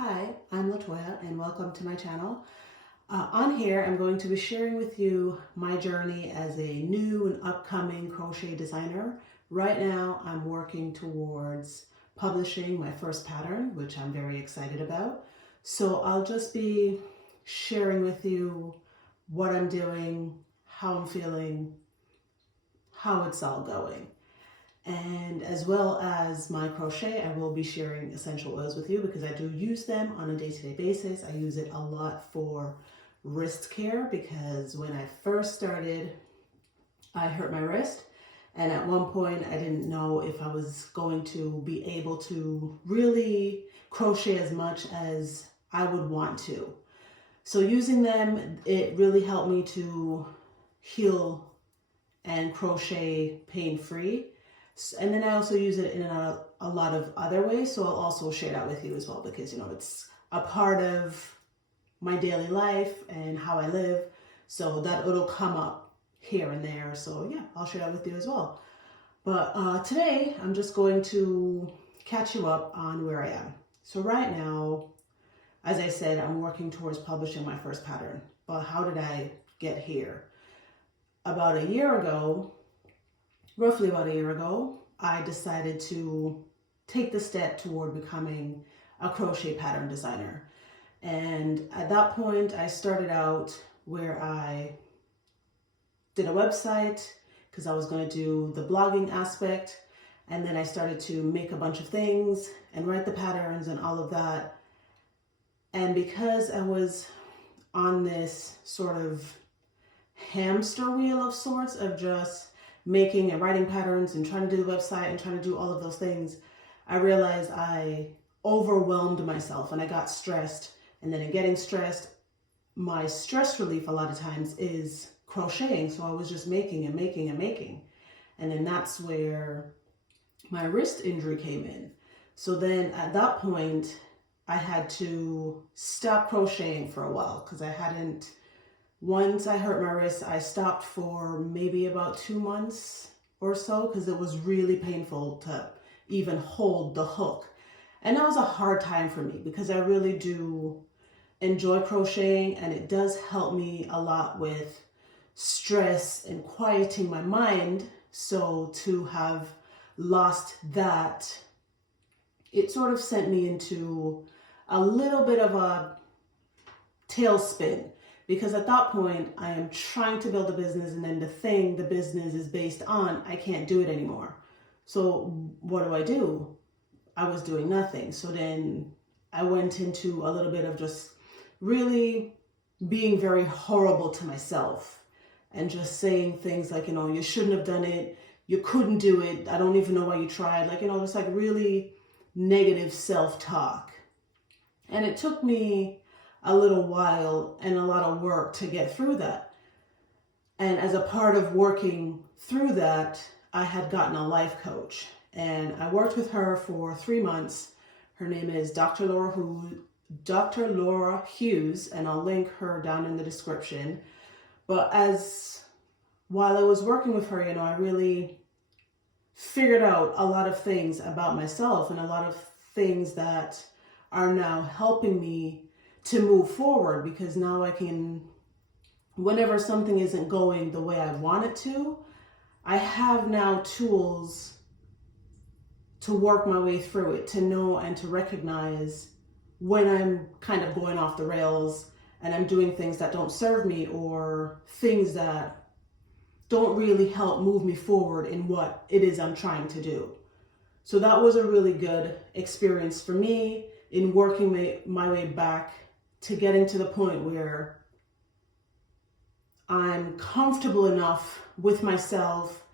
Hi, I'm Latoya and welcome to my channel. On here, I'm going to be sharing with you my journey as a new and upcoming crochet designer. Right now, I'm working towards publishing my first pattern, which I'm very excited about. So I'll just be sharing with you what I'm doing, how I'm feeling, how it's all going. And as well as my crochet, I will be sharing essential oils with you because I do use them on a day-to-day basis. I use it a lot for wrist care because when I first started, I hurt my wrist. And at one point, I didn't know if I was going to be able to really crochet as much as I would want to. So using them, it really helped me to heal and crochet pain-free. And then I also use it in a lot of other ways. So I'll also share that with you as well because, it's a part of my daily life and how I live. So that it'll come up here and there. So yeah, I'll share that with you as well. But today I'm just going to catch you up on where I am. So right now, as I said, I'm working towards publishing my first pattern. But how did I get here? About a year ago, roughly about a year ago, I decided to take the step toward becoming a crochet pattern designer. And at that point, I started out where I did a website because I was going to do the blogging aspect. And then I started to make a bunch of things and write the patterns and all of that. And because I was on this sort of hamster wheel of sorts of just making and writing patterns and trying to do the website and trying to do all of those things, I realized I overwhelmed myself and I got stressed. And then in getting stressed, my stress relief a lot of times is crocheting. So I was just making and making and making. And then that's where my wrist injury came in. So then at that point, I had to stop crocheting for a while because I hadn't. Once I hurt my wrist, I stopped for maybe about 2 months or so because it was really painful to even hold the hook. And that was a hard time for me because I really do enjoy crocheting and it does help me a lot with stress and quieting my mind. So to have lost that, it sort of sent me into a little bit of a tailspin. Because at that point, I am trying to build a business and then the thing the business is based on, I can't do it anymore. So what do? I was doing nothing. So then I went into a little bit of just really being very horrible to myself and just saying things like, you shouldn't have done it. You couldn't do it. I don't even know why you tried. Just like really negative self-talk. And it took me a little while and a lot of work to get through that. And as a part of working through that, I had gotten a life coach and I worked with her for 3 months. Her name is Dr. Laura Hughes, and I'll link her down in the description. But while I was working with her, I really figured out a lot of things about myself and a lot of things that are now helping me to move forward, because now I can, whenever something isn't going the way I want it to, I have now tools to work my way through it, to know and to recognize when I'm kind of going off the rails and I'm doing things that don't serve me or things that don't really help move me forward in what it is I'm trying to do. So that was a really good experience for me in working my way back to getting to the point where I'm comfortable enough with myself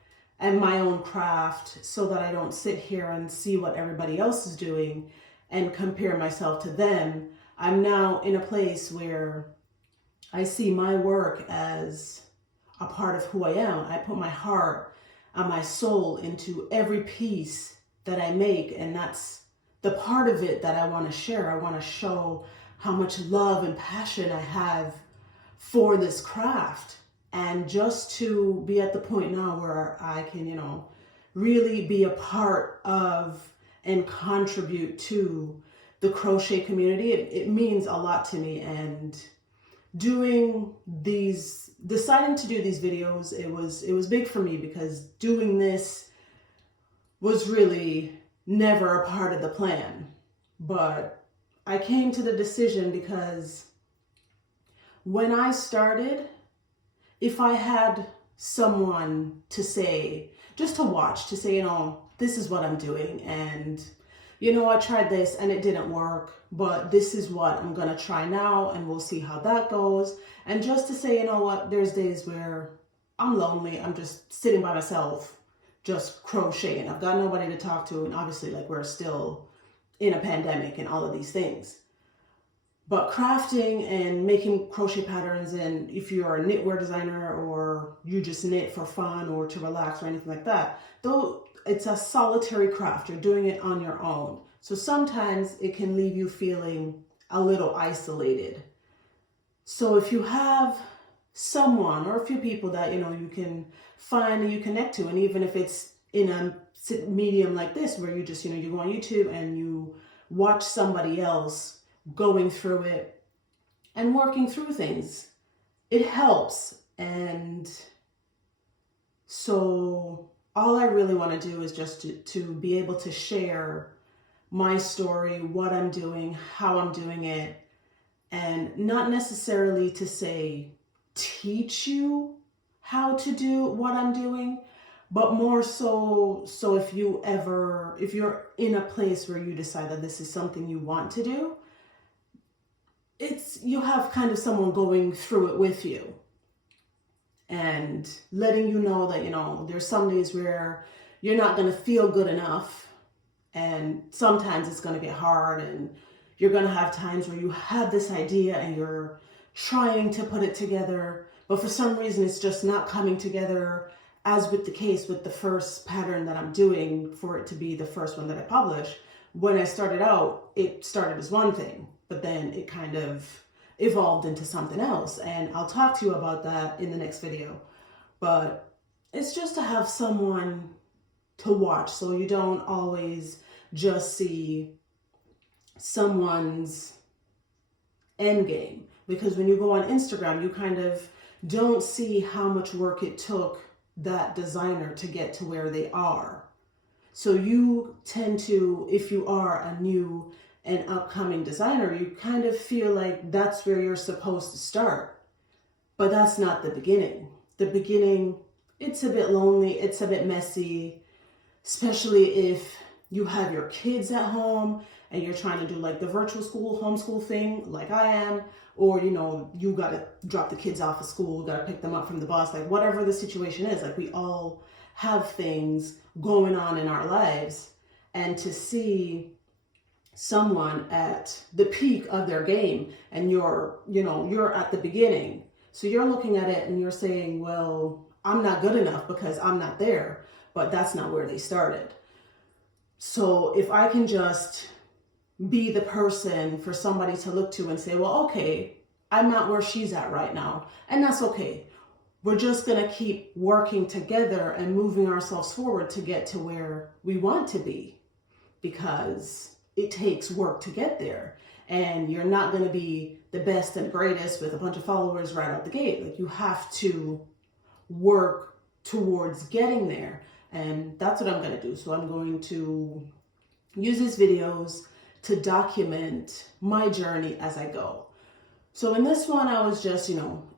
and my own craft so that I don't sit here and see what everybody else is doing and compare myself to them. I'm now in a place where I see my work as a part of who I am. I put my heart and my soul into every piece that I make, and that's the part of it that I want to share. I want to show how much love and passion I have for this craft. And just to be at the point now where I can, really be a part of and contribute to the crochet community. It means a lot to me, and deciding to do these videos, it was big for me, because doing this was really never a part of the plan. But I came to the decision because when I started, if I had someone to say, just to watch, to say, this is what I'm doing, and I tried this and it didn't work, but this is what I'm gonna try now, and we'll see how that goes. And just to say, there's days where I'm lonely, I'm just sitting by myself, just crocheting. I've got nobody to talk to, and obviously, like, we're still in a pandemic and all of these things. But crafting and making crochet patterns, and if you're a knitwear designer or you just knit for fun or to relax or anything like that, though it's a solitary craft, you're doing it on your own. So sometimes it can leave you feeling a little isolated. So if you have someone or a few people that, you can find and you connect to, and even if it's in a medium like this, where you just, you go on YouTube and you watch somebody else going through it and working through things, it helps. And so all I really want to do is just to be able to share my story, what I'm doing, how I'm doing it, and not necessarily to say teach you how to do what I'm doing, but more so if you're in a place where you decide that this is something you want to do, you have kind of someone going through it with you, and letting you know that, there's some days where you're not going to feel good enough, and sometimes it's going to get hard, and you're going to have times where you have this idea and you're trying to put it together, but for some reason it's just not coming together, as with the case with the first pattern that I'm doing, for it to be the first one that I publish. When I started out, it started as one thing, but then it kind of evolved into something else, and I'll talk to you about that in the next video. But it's just to have someone to watch, so you don't always just see someone's end game, because when you go on Instagram, you kind of don't see how much work it took that designer to get to where they are. So you tend to, if you are a new and upcoming designer, you kind of feel like that's where you're supposed to start. But that's not the beginning. The beginning, it's a bit lonely, it's a bit messy, especially if you have your kids at home and you're trying to do like the virtual school, homeschool thing like I am, or you got to drop the kids off at school, got to pick them up from the bus, like whatever the situation is. Like, we all have things going on in our lives, and to see someone at the peak of their game and you're at the beginning, so you're looking at it and you're saying, well, I'm not good enough because I'm not there, but that's not where they started. So if I can just be the person for somebody to look to and say, well, okay, I'm not where she's at right now, and that's okay. We're just going to keep working together and moving ourselves forward to get to where we want to be, because it takes work to get there, and you're not going to be the best and greatest with a bunch of followers right out the gate. Like, you have to work towards getting there, and that's what I'm going to do. So I'm going to use these videos to document my journey as I go. So in this one, I was just,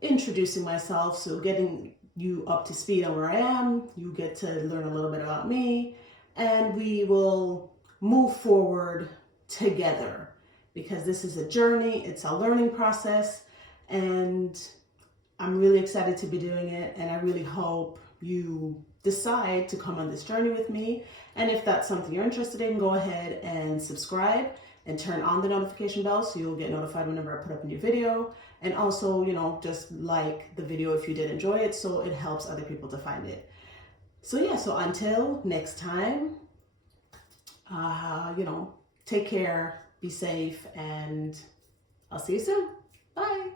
introducing myself, so getting you up to speed on where I am. You get to learn a little bit about me, and we will move forward together, because this is a journey, it's a learning process, and I'm really excited to be doing it, and I really hope you decide to come on this journey with me. And if that's something you're interested in, go ahead and subscribe and turn on the notification bell so you'll get notified whenever I put up a new video. And also, just like the video if you did enjoy it, so it helps other people to find it. So yeah, so until next time, take care, be safe, and I'll see you soon. Bye.